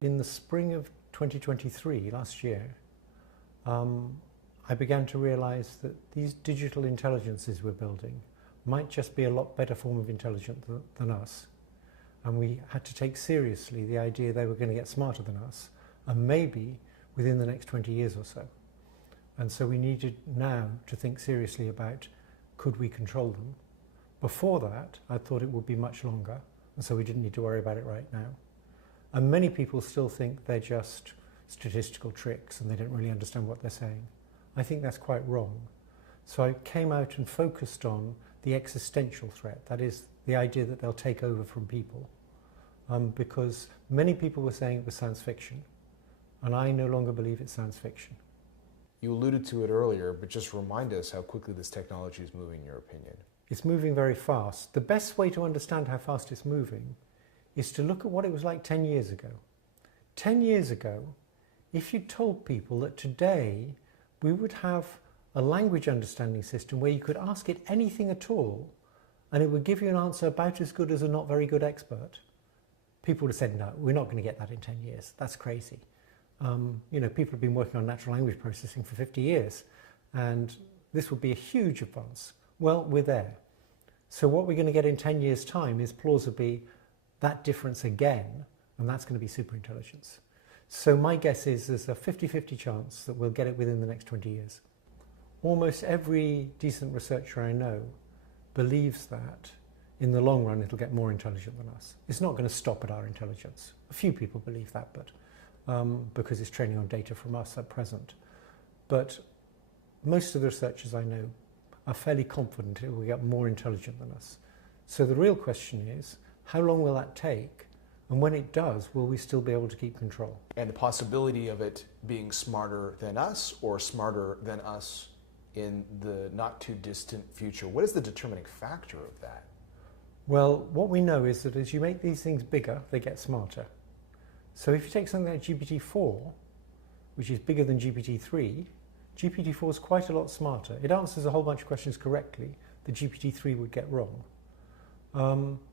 In the spring of 2023, last year, I began to realize that these digital intelligences we're building might just be a lot better form of intelligence than us. And we had to take seriously the idea they were going to get smarter than us, and maybe within the next 20 years or so. And so we needed now to think seriously about, could we control them? Before that, I thought it would be much longer, and so we didn't need to worry about it right now. And many people still think they're just statistical tricks and they don't really understand what they're saying. I think that's quite wrong. So I came out and focused on the existential threat, that is the idea that they'll take over from people, because many people were saying it was science fiction, and I no longer believe it's science fiction. You alluded to it earlier, but just remind us how quickly this technology is moving, in your opinion. It's moving very fast. The best way to understand how fast it's moving is to look at what it was like 10 years ago. 10 years ago, if you told people that today we would have a language understanding system where you could ask it anything at all and it would give you an answer about as good as a not very good expert, people would have said, no, we're not going to get that in 10 years. That's crazy. People have been working on natural language processing for 50 years and this would be a huge advance. Well, we're there. So what we're going to get in 10 years' time is plausibly that difference again, and that's going to be superintelligence. So my guess is there's a 50-50 chance that we'll get it within the next 20 years. Almost every decent researcher I know believes that in the long run it'll get more intelligent than us. It's not going to stop at our intelligence. A few people believe that, but because it's training on data from us at present. But most of the researchers I know are fairly confident it will get more intelligent than us. So the real question is, how long will that take? And when it does, will we still be able to keep control? And the possibility of it being smarter than us or smarter than us in the not too distant future, what is the determining factor of that? Well, what we know is that as you make these things bigger, they get smarter. So if you take something like GPT-4, which is bigger than GPT-3, GPT-4 is quite a lot smarter. It answers a whole bunch of questions correctly that GPT-3 would get wrong.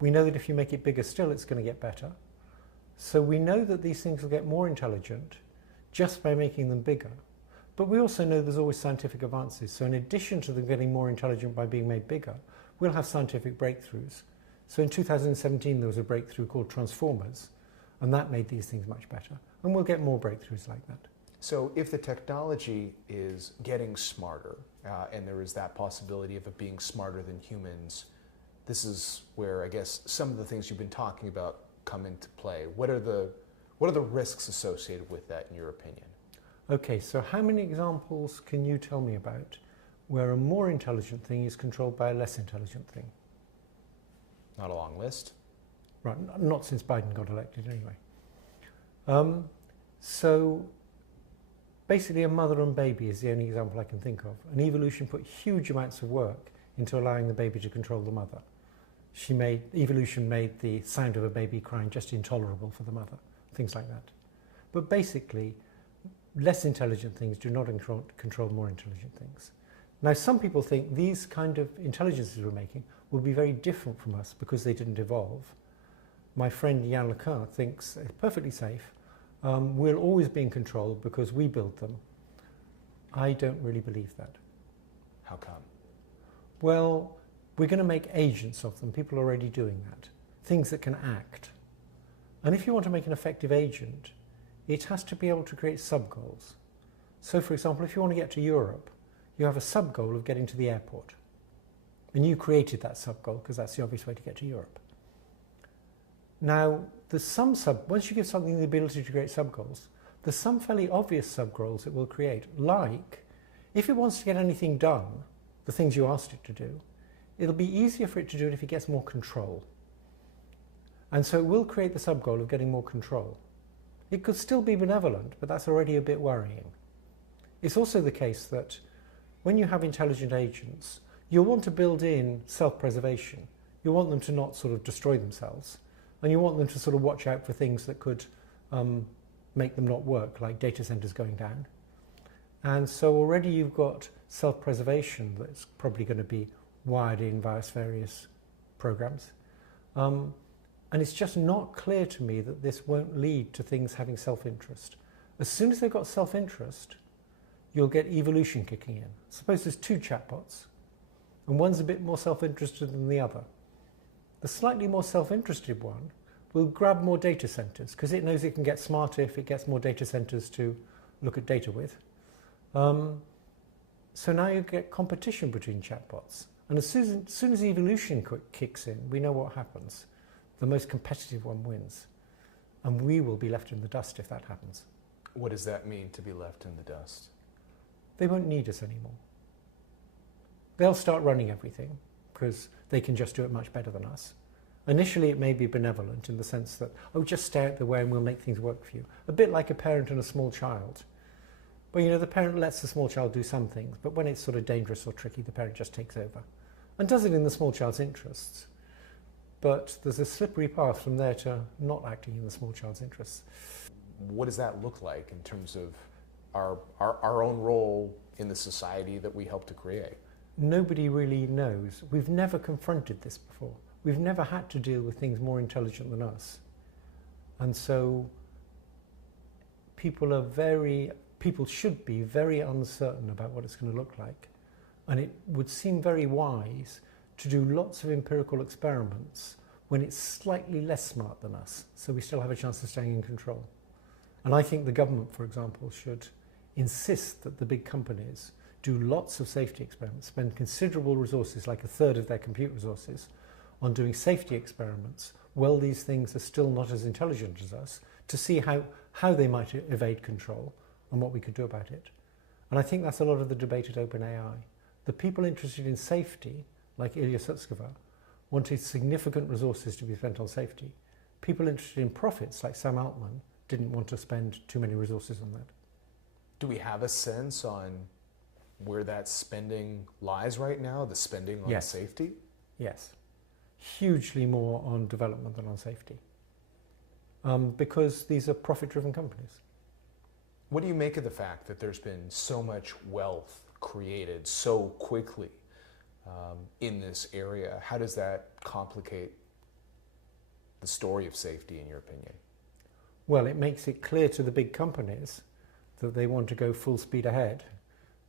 We know that if you make it bigger still, it's going to get better. So we know that these things will get more intelligent just by making them bigger. But we also know there's always scientific advances. So in addition to them getting more intelligent by being made bigger, we'll have scientific breakthroughs. So in 2017, there was a breakthrough called transformers, and that made these things much better. And we'll get more breakthroughs like that. So if the technology is getting smarter, and there is that possibility of it being smarter than humans, this is where I guess some of the things you've been talking about come into play. What are the risks associated with that, in your opinion? Okay, so how many examples can you tell me about where a more intelligent thing is controlled by a less intelligent thing? Not a long list. Right, not since Biden got elected anyway. So basically a mother and baby is the only example I can think of. And evolution put huge amounts of work into allowing the baby to control the mother. Evolution made the sound of a baby crying just intolerable for the mother, things like that. But basically, less intelligent things do not control more intelligent things. Now, some people think these kind of intelligences we're making will be very different from us because they didn't evolve. My friend Yann LeCun thinks it's perfectly safe. We'll always be in control because we built them. I don't really believe that. How come? Well, we're going to make agents of them. People are already doing that. Things that can act. And if you want to make an effective agent, it has to be able to create sub-goals. So, for example, if you want to get to Europe, you have a sub-goal of getting to the airport. And you created that sub-goal because that's the obvious way to get to Europe. Now, once you give something the ability to create sub-goals, there's some fairly obvious sub-goals it will create, like if it wants to get anything done, the things you asked it to do, it'll be easier for it to do it if it gets more control. And so it will create the sub-goal of getting more control. It could still be benevolent, but that's already a bit worrying. It's also the case that when you have intelligent agents, you'll want to build in self-preservation. You want them to not sort of destroy themselves, and you want them to sort of watch out for things that could make them not work, like data centers going down. And so already you've got self-preservation that's probably going to be wired in various programs. And it's just not clear to me that this won't lead to things having self-interest. As soon as they've got self-interest, you'll get evolution kicking in. Suppose there's two chatbots, and one's a bit more self-interested than the other. The slightly more self-interested one will grab more data centers because it knows it can get smarter if it gets more data centers to look at data with. So now you get competition between chatbots. And as soon as evolution kicks in, we know what happens. The most competitive one wins. And we will be left in the dust if that happens. What does that mean, to be left in the dust? They won't need us anymore. They'll start running everything because they can just do it much better than us. Initially, it may be benevolent in the sense that, oh, just stay out the way and we'll make things work for you. A bit like a parent and a small child. But, the parent lets the small child do some things, but when it's sort of dangerous or tricky, the parent just takes over and does it in the small child's interests. But there's a slippery path from there to not acting in the small child's interests. What does that look like in terms of our own role in the society that we help to create? Nobody really knows. We've never confronted this before. We've never had to deal with things more intelligent than us. And so people should be very uncertain about what it's going to look like. And it would seem very wise to do lots of empirical experiments when it's slightly less smart than us, so we still have a chance of staying in control. And I think the government, for example, should insist that the big companies do lots of safety experiments, spend considerable resources, like a third of their compute resources, on doing safety experiments while these things are still not as intelligent as us, to see how they might evade control and what we could do about it. And I think that's a lot of the debate at OpenAI. The people interested in safety, like Ilya Sutskever, wanted significant resources to be spent on safety. People interested in profits, like Sam Altman, didn't want to spend too many resources on that. Do we have a sense on where that spending lies right now, the spending on safety? Yes. Hugely more on development than on safety. Because these are profit-driven companies. What do you make of the fact that there's been so much wealth created so quickly in this area? How does that complicate the story of safety, in your opinion? Well, it makes it clear to the big companies that they want to go full speed ahead.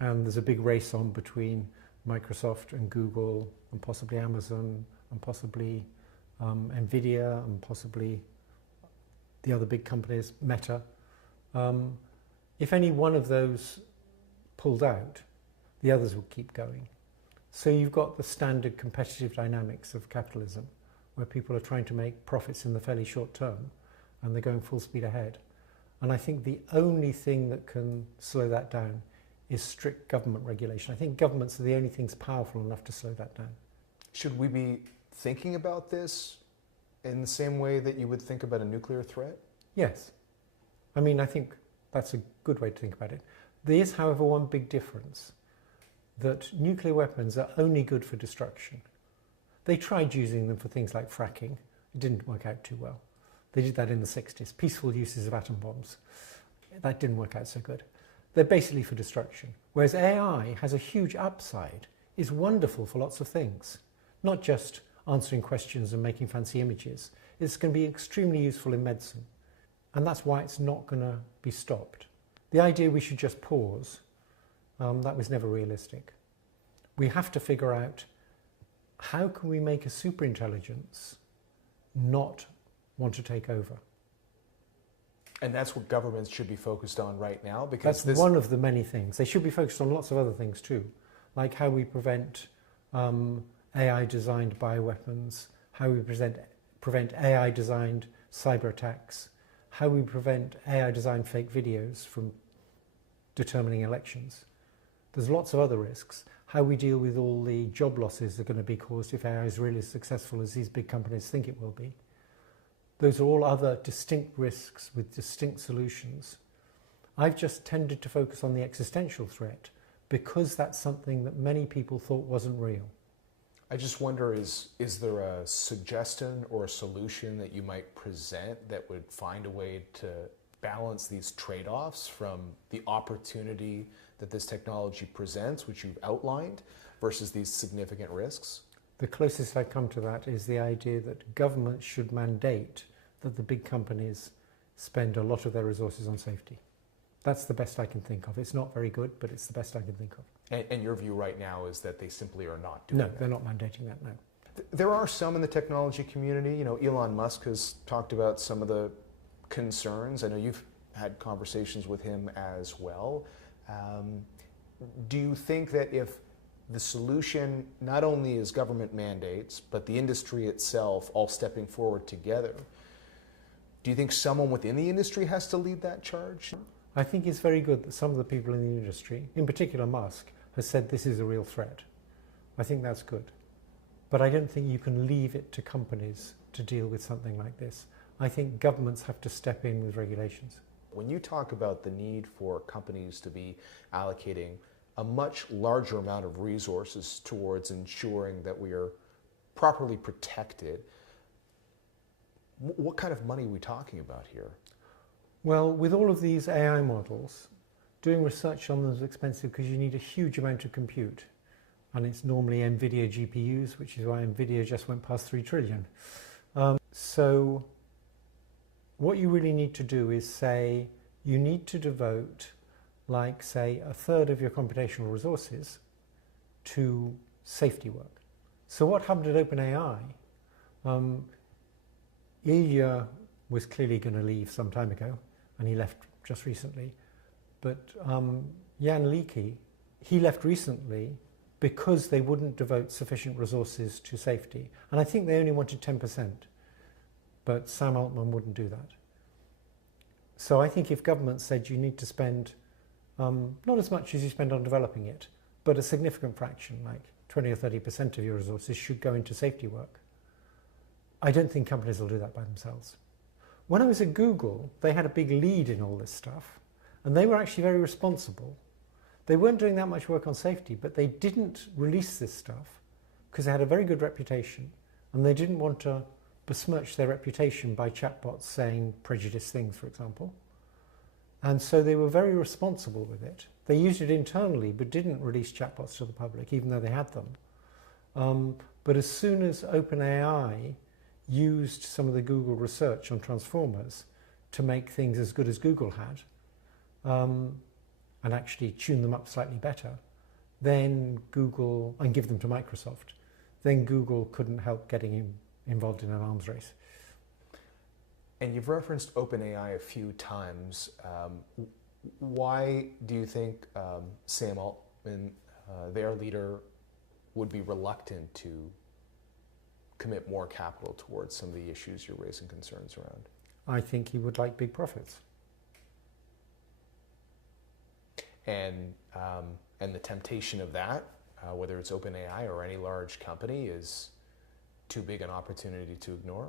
And there's a big race on between Microsoft and Google and possibly Amazon and possibly Nvidia and possibly the other big companies, Meta. If any one of those pulled out, the others will keep going. So you've got the standard competitive dynamics of capitalism, where people are trying to make profits in the fairly short term, and they're going full speed ahead. And I think the only thing that can slow that down is strict government regulation. I think governments are the only things powerful enough to slow that down. Should we be thinking about this in the same way that you would think about a nuclear threat? Yes. I mean, I think that's a good way to think about it. There is, however, one big difference, that nuclear weapons are only good for destruction. They tried using them for things like fracking. It didn't work out too well. They did that in the 60s, peaceful uses of atom bombs. That didn't work out so good. They're basically for destruction. Whereas AI has a huge upside, is wonderful for lots of things, not just answering questions and making fancy images. It's going to be extremely useful in medicine. And that's why it's not going to be stopped. The idea we should just pause, that was never realistic. We have to figure out, how can we make a superintelligence not want to take over? And that's what governments should be focused on right now, because that's one of the many things. They should be focused on lots of other things too, like how we prevent AI-designed bioweapons, how we prevent AI-designed cyber attacks, how we prevent AI-designed fake videos from determining elections. There's lots of other risks. How we deal with all the job losses that are going to be caused if AI is really as successful as these big companies think it will be. Those are all other distinct risks with distinct solutions. I've just tended to focus on the existential threat because that's something that many people thought wasn't real. I just wonder, is there a suggestion or a solution that you might present that would find a way to balance these trade-offs from the opportunity that this technology presents, which you've outlined, versus these significant risks? The closest I come to that is the idea that government should mandate that the big companies spend a lot of their resources on safety. That's the best I can think of. It's not very good, but it's the best I can think of. And your view right now is that they simply are not doing No, that? they're not mandating that, no. There are some in the technology community. You know, Elon Musk has talked about some of the concerns. I know you've had conversations with him as well. Do you think that if the solution not only is government mandates, but the industry itself all stepping forward together, do you think someone within the industry has to lead that charge? I think it's very good that some of the people in the industry, in particular Musk, has said this is a real threat. I think that's good. But I don't think you can leave it to companies to deal with something like this. I think governments have to step in with regulations. When you talk about the need for companies to be allocating a much larger amount of resources towards ensuring that we are properly protected, what kind of money are we talking about here? Well, with all of these AI models, doing research on them is expensive because you need a huge amount of compute. And it's normally NVIDIA GPUs, which is why NVIDIA just went past 3 trillion. So what you really need to do is say, you need to devote, like, say, a third of your computational resources to safety work. So what happened at OpenAI, Ilya was clearly going to leave some time ago, and he left just recently. But Jan Leakey, he left recently because they wouldn't devote sufficient resources to safety. And I think they only wanted 10%, but Sam Altman wouldn't do that. So I think if government said you need to spend not as much as you spend on developing it, but a significant fraction, like 20 or 30% of your resources should go into safety work, I don't think companies will do that by themselves. When I was at Google, they had a big lead in all this stuff, and they were actually very responsible. They weren't doing that much work on safety, but they didn't release this stuff because they had a very good reputation, and they didn't want to besmirch their reputation by chatbots saying prejudiced things, for example. And so they were very responsible with it. They used it internally, but didn't release chatbots to the public, even though they had them. But as soon as OpenAI used some of the Google research on transformers to make things as good as Google had, and actually tune them up slightly better, then Google, and give them to Microsoft, then Google couldn't help getting involved in an arms race. And you've referenced OpenAI a few times. Why do you think Sam Altman, their leader, would be reluctant to commit more capital towards some of the issues you're raising concerns around? I think he would like big profits. And the temptation of that, whether it's OpenAI or any large company, is too big an opportunity to ignore?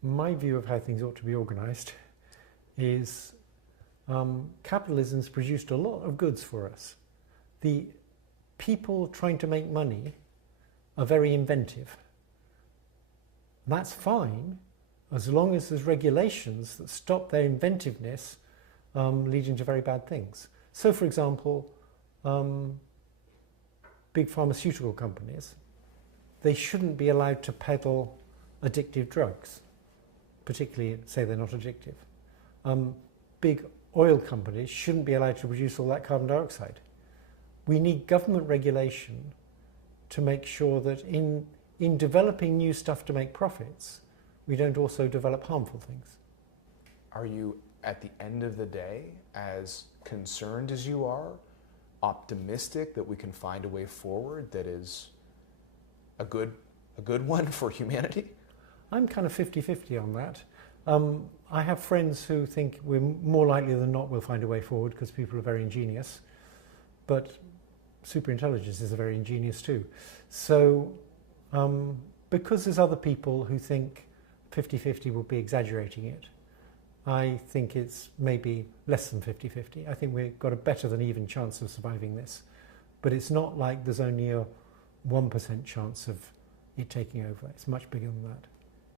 My view of how things ought to be organized is capitalism's produced a lot of goods for us. The people trying to make money are very inventive. That's fine as long as there's regulations that stop their inventiveness leading to very bad things. So, for example, big pharmaceutical companies, they shouldn't be allowed to peddle addictive drugs, particularly say they're not addictive. Big oil companies shouldn't be allowed to produce all that carbon dioxide. We need government regulation to make sure that in developing new stuff to make profits, we don't also develop harmful things. Are you, at the end of the day, as concerned as you are, optimistic that we can find a way forward that is a good one for humanity? I'm kind of 50-50 on that. I have friends who think we're more likely than not we'll find a way forward because people are very ingenious, but superintelligence is very ingenious too. So because there's other people who think 50-50 will be exaggerating it, I think it's maybe less than 50-50. I think we've got a better than even chance of surviving this. But it's not like there's only a 1% chance of it taking over. It's much bigger than that.